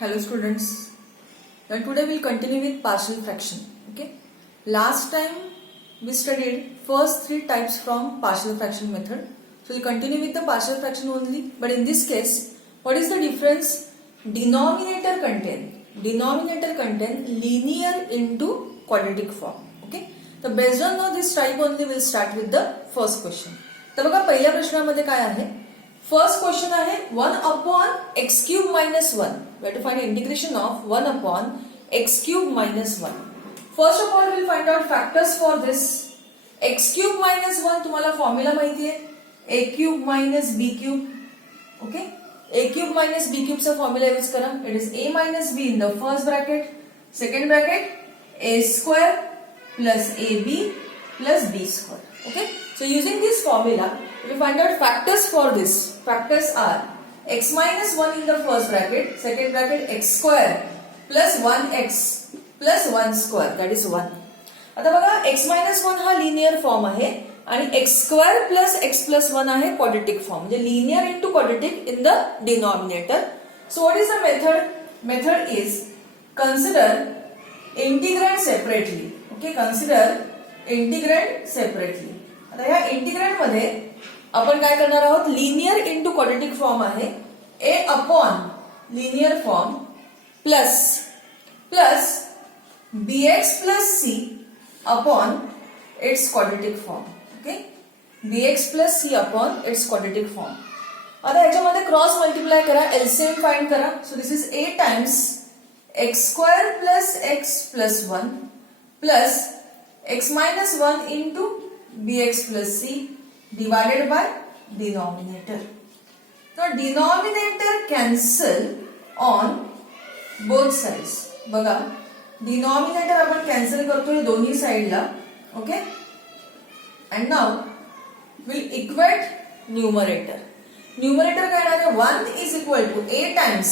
Hello students. Now today we'll continue with partial fraction. Okay. Last time we studied first three types from partial fraction method. So we'll continue with the partial fraction only. But in this case, what is the difference? Denominator contain linear into quadratic form. Okay. So based on this type only we'll start with the first question. तर बघा पहिल्या प्रश्नामध्ये काय आहे? First question आहे 1 upon x cube minus 1. We have to find integration of 1 upon x cube minus 1. First of all, we'll find out factors for this. X cube minus 1 तुम्हाला formula माहिती आहे. A cube minus B cube. Okay? A cube minus B cube चा formula use करा. It is A minus B in the first bracket. Second bracket A square plus AB plus B square. Okay? So using this formula, we find out factors for this. Factors are x minus 1 in the first bracket, second bracket x square plus 1x plus 1 square, that is 1. आता बघा x minus 1 हा linear form आहे आणि x square plus x plus 1 आहे quadratic form, म्हणजे linear into quadratic in the denominator. So what is the method? Method is consider integrand separately. Okay, consider integrand separately. आता या integrand मध्ये आपण काय करणार आहोत? लिनियर इंटू क्वाड्रेटिक फॉर्म आहे a upon linear form plus bx plus c upon its quadratic form. Okay, bx plus c upon its quadratic form. आता याच्यामध्ये क्रॉस मल्टिप्लाय करा, एलसीएम फाइंड करा. So this is a times x square plus x plus 1 plus x minus 1 into bx plus c divided by denominator. So denominator cancel on both sides. बघा, denominator आपण cancel करतोय दोन्ही साइडला. Okay, and now we'll equate numerator. Numerator काय आहे? 1 is equal to a times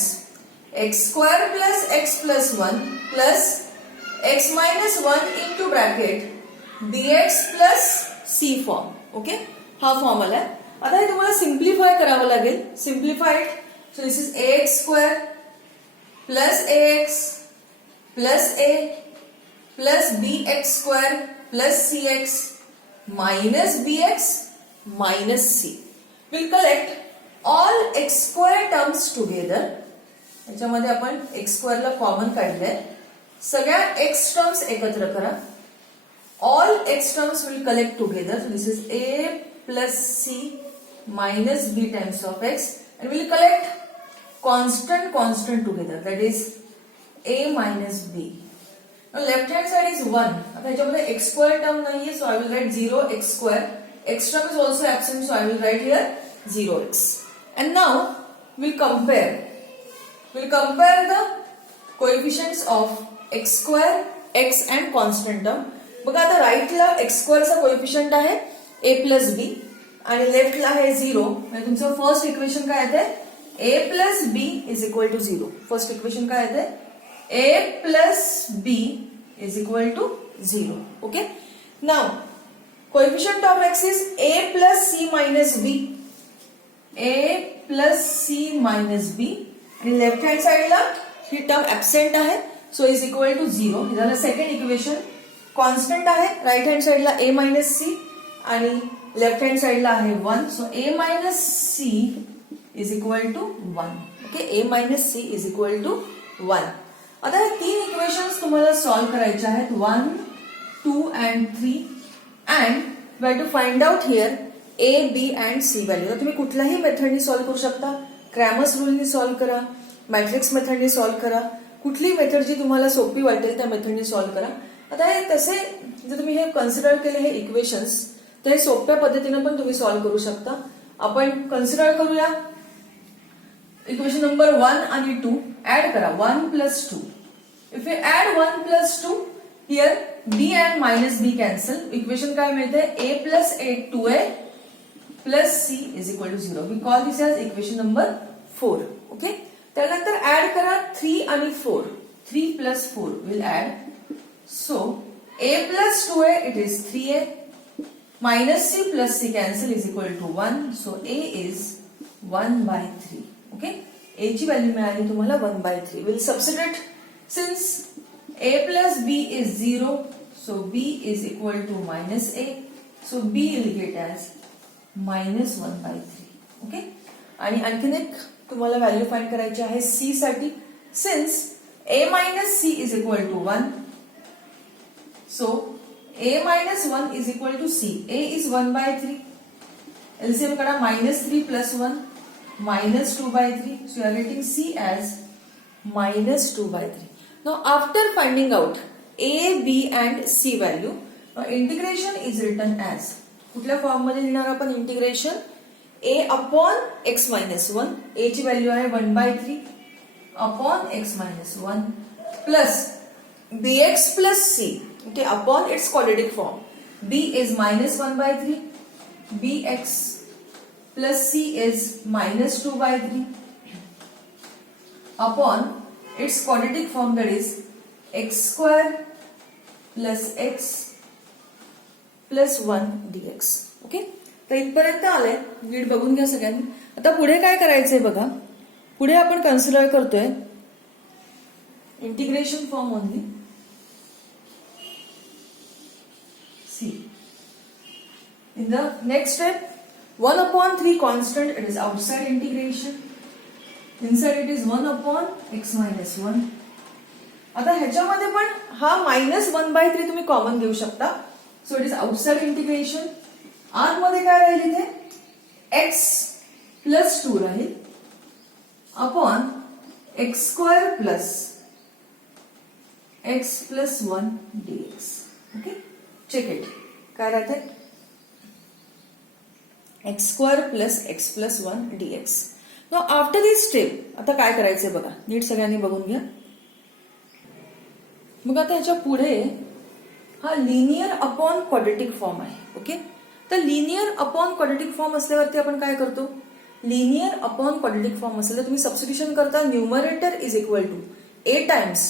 x square plus x plus 1 plus x minus 1 into bracket bx plus c form. Okay, हा formula आहे. आता हे तुम्हाला सिम्प्लिफाय करावं लागेल. Simplified, so this is ax square plus ax plus a plus bx square plus cx minus bx minus c. Will collect all x square terms together. याच्यामध्ये आपण x स्क्वेअरला common काढलंय. सगळ्या x टर्म्स एकत्र करा. All x terms will collect together. So this is a plus c minus b times of x, and we will collect constant together. That is a minus b. Now left hand side is 1. आता याच्यामध्ये x square term नाहीये, so I will write 0x square. X term is also absent, so I will write here 0x. And now we'll compare. We'll compare the coefficients of x square, x and constant term. बघा, आता राईटला x स्क्वेअरचा coefficient आहे a plus बी आणि लेफ्टला आहे 0. म्हणजे तुमचं first equation काय येते? a plus b is equal to 0. First equation काय येते? a plus b is equal to 0. Okay, now coefficient of x is a plus c minus b. a plus c minus b आणि left hand साइडला ही term absent आहे, so is equal to 0. हे झालं second equation. Constant आहे right hand साइडला a minus c आणि left hand साइडला आहे 1. So a minus C is equal to 1. Okay, a minus C is equal to 1. आता हे तीन इक्वेशन्स तुम्हाला सॉल्व्ह करायचे आहेत, 1, 2 and 3, and we have to find out here a, b and c value. तुम्ही कुठल्याही मेथडनी सॉल्व्ह करू शकता. क्रॅमर्स रूलनी सॉल्व्ह करा, मॅट्रिक्स मेथडनी सॉल्व्ह करा, कुठली मेथड जी तुम्हाला सोपी वाटेल त्या मेथडनी सॉल्व्ह करा. आता हे तसे जर तुम्ही हे कन्सिडर केले हे इक्वेशन्स, तर हे सोप्या पद्धतीने पण तुम्ही सॉल्व्ह करू शकता. आपण कन्सिडर करूया. इक्वेशन नंबर 1 आणि 2 ऍड करा. 1 plus 2. If you add 1 plus 2 here b and minus b cancel. Equation काय मिळते? a plus 2a plus c is equal to 0. We call this as equation number 4. Okay, त्यानंतर add करा 3 आणि 4. 3 plus 4 will add. So a plus 2a, it is 3a, minus c plus c cancel is equal to 1. So a is 1 by 3. Okay, ए ची value मिळाली तुम्हाला 1/3. Will substitute since a plus b is 0, so b is equal to minus a, so b will get as minus 1/3. Okay. आणि आणखीन एक तुम्हाला value find करायची आहे c साठी. Since a minus c is equal to 1, so a minus 1 is equal to c. a is 1/3. LCM करा, -3 plus 1 minus 2/3, so you are getting c as minus 2/3. Now after finding out a, b and c value, now integration is written as, कुठल्या form मध्ये लिहिणार आपण integration? a upon x minus 1, a ची value आहे 1/3 upon x minus 1 plus bx plus c, okay, upon its quadratic form. b is minus 1/3, bx plus c is minus 2/3 upon its quadratic form, that is x square plus x plus 1 dx. Okay. तर इथपर्यंत आलंय. नीट बघून घ्या सगळ्यांनी. आता पुढे काय करायचंय बघा. पुढे आपण कन्सिडर करतोय integration form only. See in the next step 1/3 constant, it is outside integration. Inside it is 1/(x - 1). आता ह्याच्यामध्ये पण हा -1/3 तुम्ही कॉमन घेऊ शकता. So it is outside integration. आतमध्ये काय राहील इथे x plus 2 राहील upon x square plus x plus 1 dx. Okay. Check it. काय राहते x square plus x plus 1 dx. Now after this step आता काय करायचंय बघा. नीट सगळ्यांनी बघून घ्या. मग आता ह्याच्या पुढे हा लिनियर अपॉन क्वाड्रेटिक फॉर्म आहे. ओके. तर लिनियर अपॉन क्वाड्रेटिक फॉर्म असल्यावरती आपण काय करतो? लिनियर अपॉन क्वाड्रेटिक फॉर्म असल्यावर तुम्ही सबस्टिट्यूशन करता. Numerator is equal to a times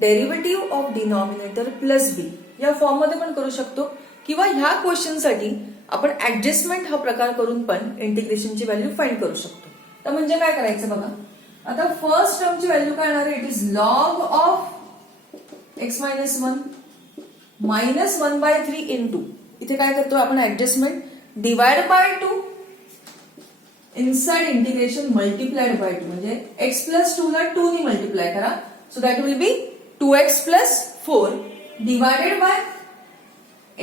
derivative of denominator plus b. या फॉर्म मध्ये पण करू शकतो किंवा ह्या क्वेश्चन साठी आपण ऍडजस्टमेंट हा प्रकार करून पण इंटिग्रेशनची व्हॅल्यू फाइंड करू शकतो. तर म्हणजे काय करायचं बघा. आता फर्स्ट टर्मची व्हॅल्यू काय येणार आहे? It is log of x minus 1 minus 1/3 into, इथे काय करतो आपण adjustment, divide by 2 inside integration multiplied by 2, म्हणजे x plus 2 ला 2 ने मल्टिप्लाय करा. So that will be 2x plus 4 divided by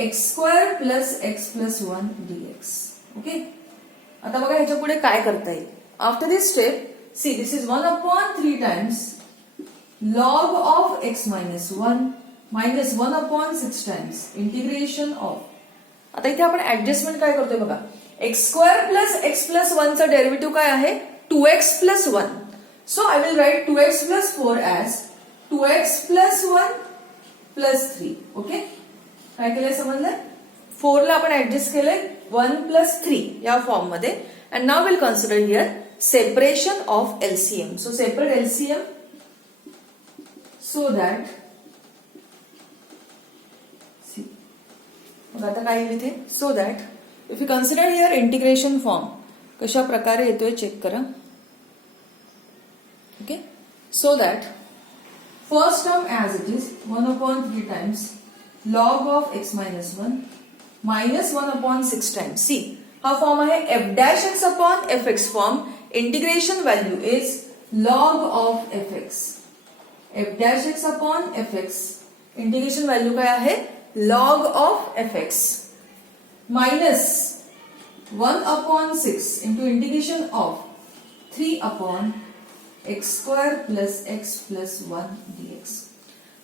x square plus x plus 1 dx. Okay. आता बघा ह्याच्या पुढे काय करता येईल. After this step, see this is 1/3 times log of x minus 1 minus 1/6 times integration of. आता इथे आपण ऍडजस्टमेंट काय करतोय बघा. x square plus x plus 1 चा डेरिव्हेटिव्ह काय आहे? 2x plus 1. So I will write 2x plus 4 as 2x plus 1 plus 3. Okay. काय केलंय समजलंय? 4 ला आपण ऍडजस्ट केलंय 1 plus 3 या फॉर्म मध्ये. And now will consider here separation of LCM. So separate LCM so that, see, मग आता काय येईल इथे? So that if you consider here integration form कशा प्रकारे येतोय चेक करा. Okay. So that first term as it is 1/3 times log of x minus 1 minus 1/6 times. See हा फॉर्म आहे f' upon fx form. Integration value is log of fx. f' upon fx. Integration value काय आहे? log of fx minus 1/6 into integration of 3/x square plus x plus 1 dx.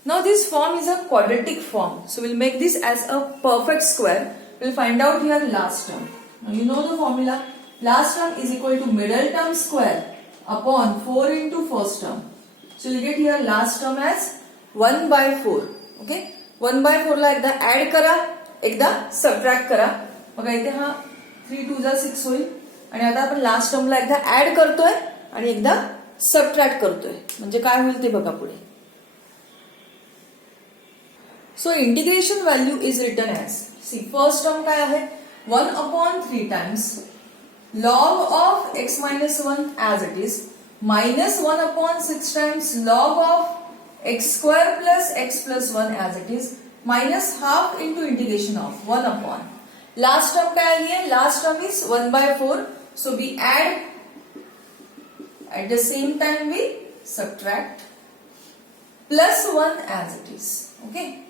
Now this form is a quadratic form, so we'll make this as a perfect square. We'll find out here last term. Now you know the formula. Last term is equal to middle term square upon 4 into first term. So you get here last term as 1/4. Okay. 1/4 ला एकदा add करा, एकदा subtract करा. बघा इथे हा 3 2 6 होईल. आणि आता आपण लास्ट टर्मला एकदा ऍड करतोय आणि एकदा सबट्रॅक्ट करतोय. म्हणजे काय होईल ते बघा पुढे. So integration value is written as, see first term काय आहे? 1/3 times log of x minus 1 as it is minus 1 upon 6 times log of x square plus x plus 1 as it is minus half into integration of 1 upon. Last term क्या है? Last term is 1 by 4. So we add, at the same time we subtract, plus 1 as it is. Okay.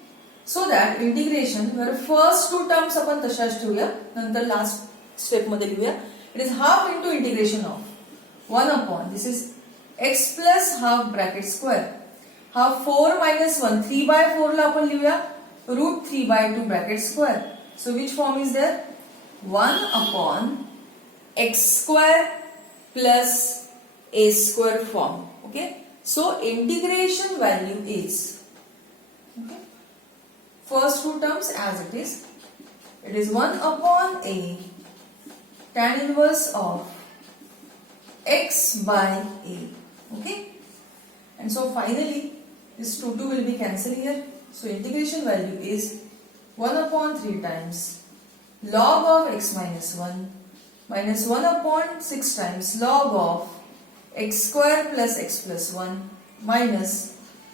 So that integration where first two terms आपण तशाच ठेवूया, नंतर last step मध्ये लिहूया. It is half into integration of 1 upon, this is x plus half bracket square, half 4 minus 1, 3 by 4 ला आपण लिहूया root 3 by 2 bracket square. So which form is there? 1 upon x square plus a square form. Okay. So integration value is, okay, first two terms as it is. It is 1 upon a tan inverse of x by a. Okay. And so finally this 2 will be cancelled here. So integration value is 1 upon 3 times log of x minus 1 minus 1 upon 6 times log of x square plus x plus 1 minus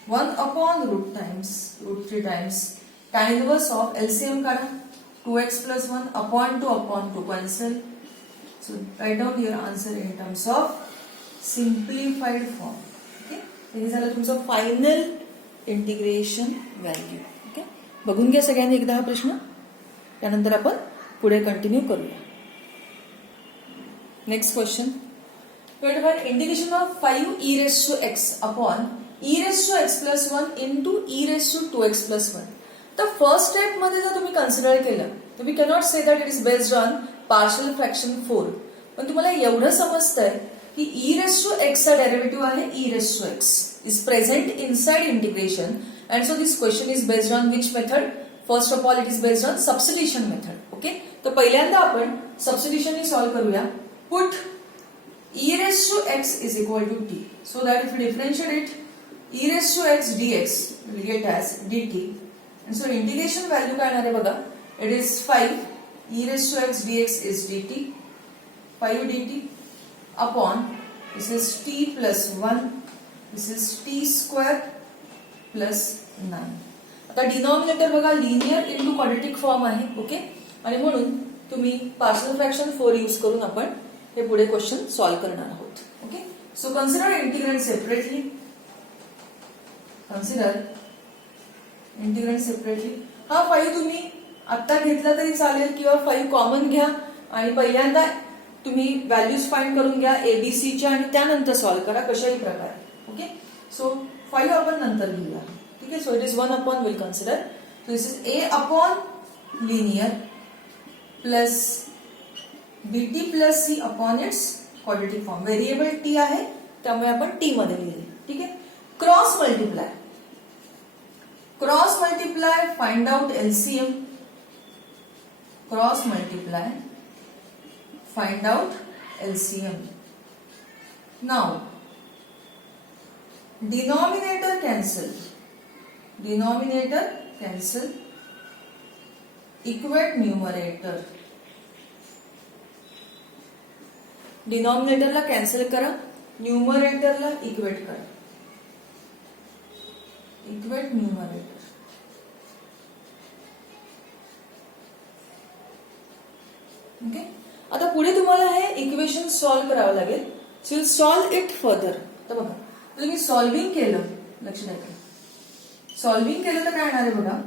1 upon root 3 times tan inverse of LCM kada 2x plus 1 upon 2 cancel. So write down your answer in terms of simplified form. Okay, हे झालं तुमचं final integration value. Okay, बघून घ्या सगळ्यांनी एकदा हा प्रश्न, त्यानंतर आपण पुढे कंटिन्यू करूया. Next question, integration of 5 e raised to x upon e raised to x plus 1 into e raised to 2x plus 1. तर फर्स्ट स्टेप मध्ये जर तुम्ही कन्सिडर केलं तर we cannot say that it is based on partial fraction 4. पण तुम्हाला एवढं समजतंय की e raised to x चा डेरिव्हेटिव्ह आहे e raised to x is present inside integration, and so this question is based on which method? First of all it is based on substitution method. Okay, तर पहिल्यांदा आपण substitution ने solve करूया. Put e raised to x is equal to t, so that if you differentiate it, e raised to x dx will get as dt, and so integration value काय येणार आहे बघा, it is 5 e raised to x dx is dt, 5 dt upon this is t plus 1, this is t square plus 9. आता denominator बघा linear into quadratic form आहे. Okay, आणि म्हणून तुम्ही पार्शियल फ्रॅक्शन 4 यूज करून आपण हे पुढे क्वेश्चन सॉल्व करणार आहोत. Okay, so consider integrand separately. Consider integrand separately. हा 5 तुम्ही आता घेतला तरी चालेल किंवा 5 कॉमन घ्या आणि पहिल्यांदा तुम्ही व्हॅल्यूज फाइंड करून घ्या एबीसीच्या आणि त्यानंतर सॉल्व करा कशाही प्रकारे. ओके, सो 5 आपण नंतर घेऊया. ठीक आहे, so it is 1 upon will consider. So this is a upon linear plus b t plus c upon its quadratic form. Variable t आहे त्यामुळे आपण टी मध्ये लिहिले. ठीक आहे, cross multiply. Cross multiply find out LCM. Cross multiply find out LCM. Now denominator cancel, denominator cancel, equate numerator. Denominator ला cancel करा, numerator ला इक्वेट करा. Equate numerator. ओके, आता पुढे तुम्हाला हे इक्वेशन सॉल्व करावं लागेल. So will solve it further. तर बघा, तुम्ही सॉल्विंग केलं, लक्षात द्या, सॉल्विंग केलं तर काय येणार आहे बघा,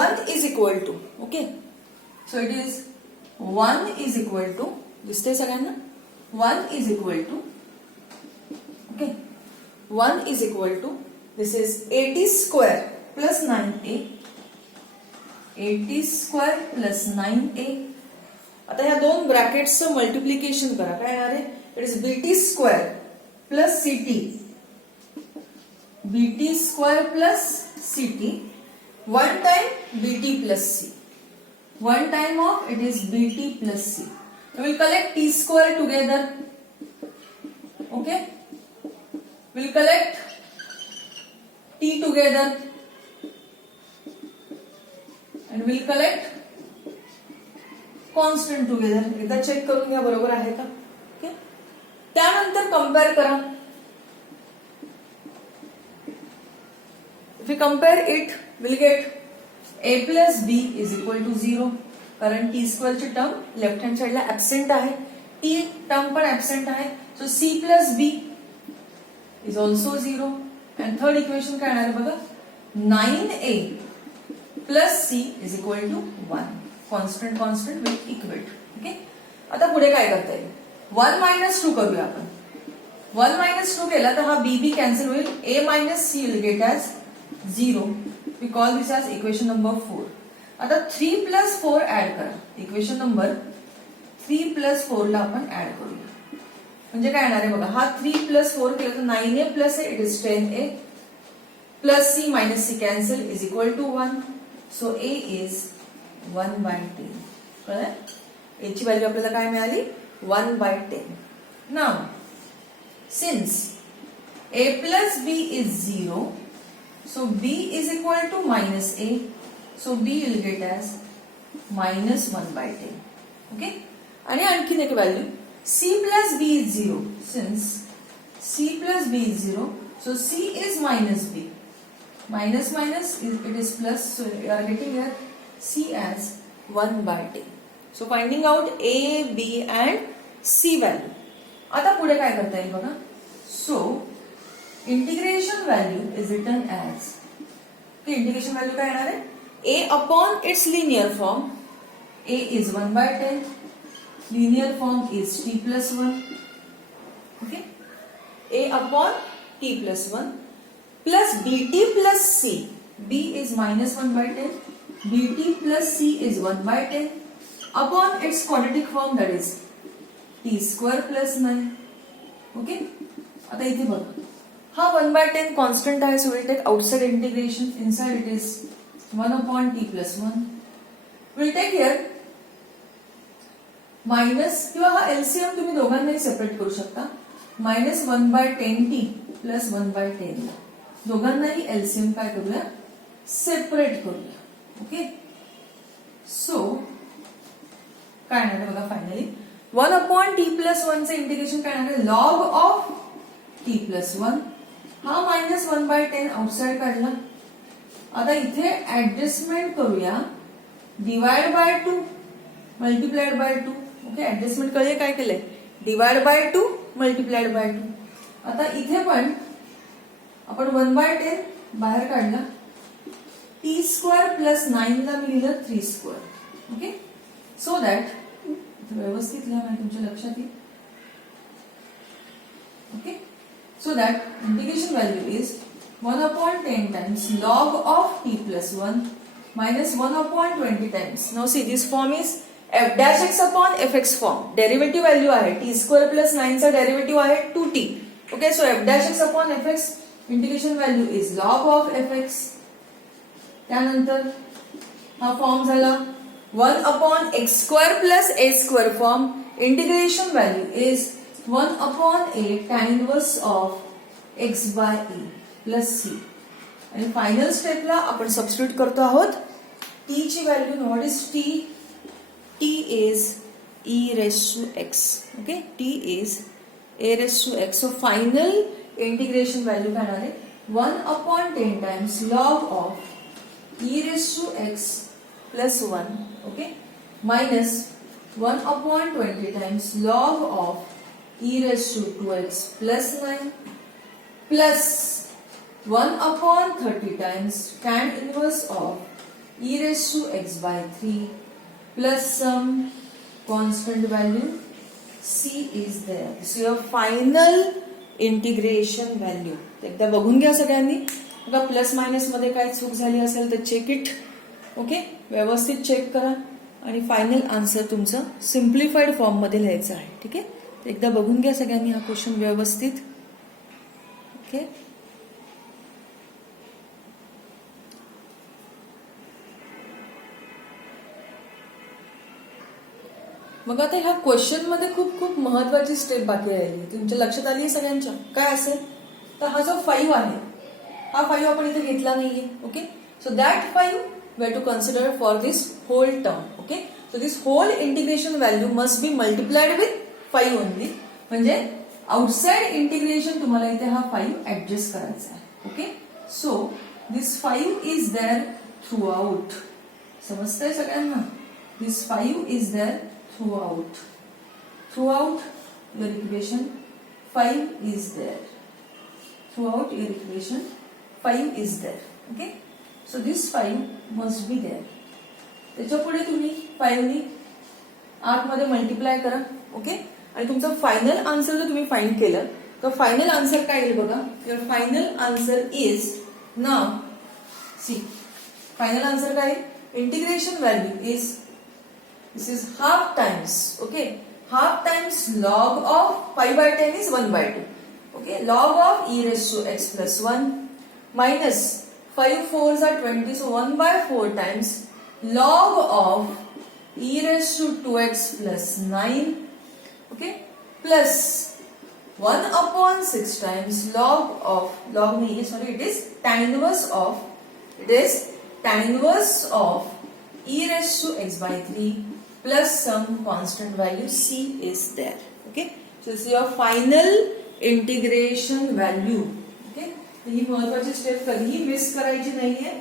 1 is equal to. Okay, so it is 1 is equal to, दिसते सगळ्यांना, 1 is equal to, okay, 1 is equal to this is 80 square plus 9a, 80 square plus 9a. आता ह्या दोन ब्रॅकेट्सचं मल्टिप्लिकेशन करा, काय येणार आहे, it is b t square plus c t, b t square plus c t, one time b t plus c, one time of it is b t plus c. We'll collect t square together. Okay, we'll collect t together and we'll collect constant together. एकदा check करून घ्या बरोबर आहे का. Okay, त्यानंतर compare करा. If we compare it, we'll get a plus b is equal to 0. कारण t स्क्वेअरची टर्म लेफ्ट हँड साइडला ऍबसेंट आहे, टी टर्म पण ऍबसेंट आहे. So c plus b is also 0. And third equation काय येणार आहे बघा, 9a plus c is equal to 1. Constant constant with equate. ओके, आता पुढे काय करता येईल, 1 मायनस 2 करूया आपण. 1 मायनस 2 केला तर हा बी बी कॅन्सल होईल. a minus c will get as 0. We call this as equation number 4. आता 3 प्लस 4 ऍड करा. इक्वेशन नंबर 3 प्लस 4 ला आपण ऍड करूया. म्हणजे काय येणार आहे बघा, हा 3 प्लस 4 केला तर 9a plus a it is 10a plus c minus c cancel is equal to 1. So a is 1/10. कळलं, a ची व्हॅल्यू आपल्याला काय मिळाली, 1/10. Now since a plus b is 0, so b is equal to minus a. So b will get as minus 1/10. Okay? आणि आणखीन एक value, c plus b is 0. Since c plus b is 0, so c is minus b. Minus minus it is plus, so you are getting here c as 1/10. So finding out a, b and c value. आता पुढे काय करता येईल बघा. So integration value is written as, integration value काय येणार आहे, a upon its linear form. a is 1/10. Linear form is t plus 1. Okay, a upon t plus 1 plus bt plus c. b is minus 1/10. bt plus c is 1/10 upon its quadratic form, that is t square plus 9. Okay, आता इथे बघा, हा 1/10 constant आहे, so will take outside integration. Inside it is 1 upon t plus 1. We'll take here minus, किंवा हा LCM तुम्ही दोघांनाही separate करू शकता. Minus 1/10t plus 1/10. दोघांनाही एलसीएम काय करूया, सेपरेट करूया. ओके, सो काय येणार बघा, फायनली 1 upon t plus 1 चे इंटिग्रेशन काय येणार, लॉग ऑफ t plus 1. हा मायनस 1/10 आउटसाइड काढला. आता इथे ऍडजस्टमेंट करूया, divide by 2 multiplied by 2. Okay, adjustment कळले काय केलंय, डिवाइड बाय 2 मल्टिप्लाइड बाय 2. आता इथे पण आपण 1/10 बाहेर काढला, टी स्क्वेअर प्लस 9 ला मी लिहिलं 3 स्क्वेअर. ओके, सो दॅट व्यवस्थित लिहा, म्हणजे तुमच्या लक्षात येईल. Okay, so that integration value is 1 upon 10 times log of t plus 1 minus 1 upon 20 times. Now see, this form is f dash x upon fx form. Derivative value आहे t square plus 9 चा derivative आहे 2t. Okay, so f dash x upon fx integration value is log of fx. त्यानंतर हा form झाला 1 upon x square plus a square form. Integration value is 1 upon a tan inverse of x by a plus c. आणि final स्टेपला आपण substitute करतो आहोत t ची value. What is t? t is e raised to x. Okay, t is a raised to x. So final integration value काय आहे, 1 upon 10 times log of e raised to x plus 1. Okay, minus 1 upon 20 times log of e raised to 2x plus 9 plus 1 upon 30 times tan inverse of e raised to x by 3 plus some constant value c is there. So your final integration value. एकदा बघून घ्या सगळ्यांनी, बघा plus minus मध्ये काय चूक झाली असेल तर चेक इट. ओके, व्यवस्थित चेक करा आणि फायनल आन्सर तुमचं सिम्प्लिफाईड फॉर्म मध्ये लिहायचं आहे. ठीक आहे, एकदा बघून घ्या सगळ्यांनी हा क्वेश्चन व्यवस्थित. ओके, मग आता ह्या क्वेश्चन मध्ये खूप खूप महत्वाची स्टेप बाकी राहिली. तुमच्या लक्षात आली सगळ्यांच्या, काय असेल तर हा जो 5 आहे, हा 5 आपण इथे घेतला नाहीये. Okay, so that 5 we have to consider for this whole term. Okay, so this whole integration value must be multiplied with 5 only. म्हणजे आउटसाइड इंटिग्रेशन तुम्हाला इथे हा 5 ऍडजस्ट करायचा आहे. Okay, so this 5 is there throughout. समजतंय सगळ्यांना? This 5 is there throughout. Throughout your equation 5 is there. Throughout your equation 5 is there. Okay. So this 5 must be there. त्याच्या पुढे तुम्ही 5 नी आतमध्ये multiply करा. Okay. आणि तुमचं फायनल आन्सर जर तुम्ही फाइंड केलं तर फायनल आन्सर काय येईल बघा. Your final answer is now C. Final answer काय? Integration value is this is half times. Okay. Half times log of 5/10 is 1/2. Okay. Log of e raised to x plus 1 minus 5 4s are 20, so 1/4 times log of e raised to 2x plus 9. Okay. Plus 1/6 times log nahi sorry, it is tan inverse of e raised to x by 3 plus some constant value c is there. Okay. So this is your final integration value. Okay. ही महत्वाची step कधीही miss करायची नाहीये.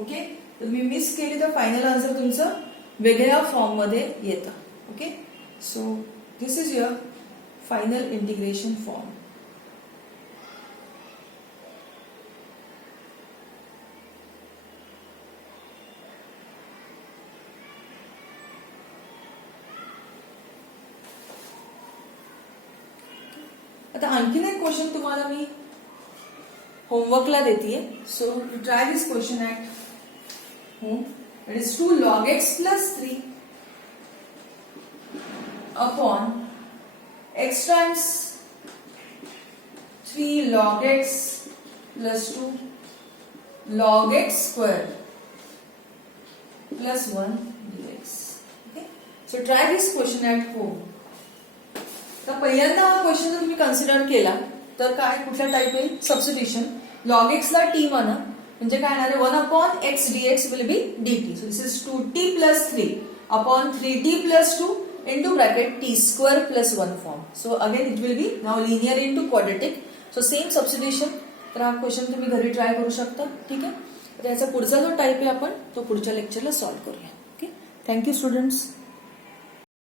Okay. तुम्ही miss केली तर final answer तुमचं वेगळ्या form मध्ये येतं. Okay. So this is your final integration form. आता आणखीन एक क्वेश्चन तुम्हाला मी होमवर्कला देतीये. So try this question at home. It is 2 log x plus 3 upon x times 3 log x plus 2 log x square plus 1 dx. Okay. So try this question at home. तर पहिल्यांदा हा question जर तुम्ही consider केला तर काय कुठला type येईल? सबस्टिट्यूशन. लॉग एक्स ला टी म्हणा म्हणजे काय येणार आहे 1/x dx will be dt. So this is 2t plus 3 upon 3t plus 2 into bracket t square plus 1 form. So again it will be now linear into quadratic. So same substitution. तर हा question तुम्ही घरी try करू शकता. ठीक आहे. तर याचा पुढचा जो टाईप आहे आपण तो पुढच्या लेक्चरला सॉल्व्ह करूया. ओके. Thank you students.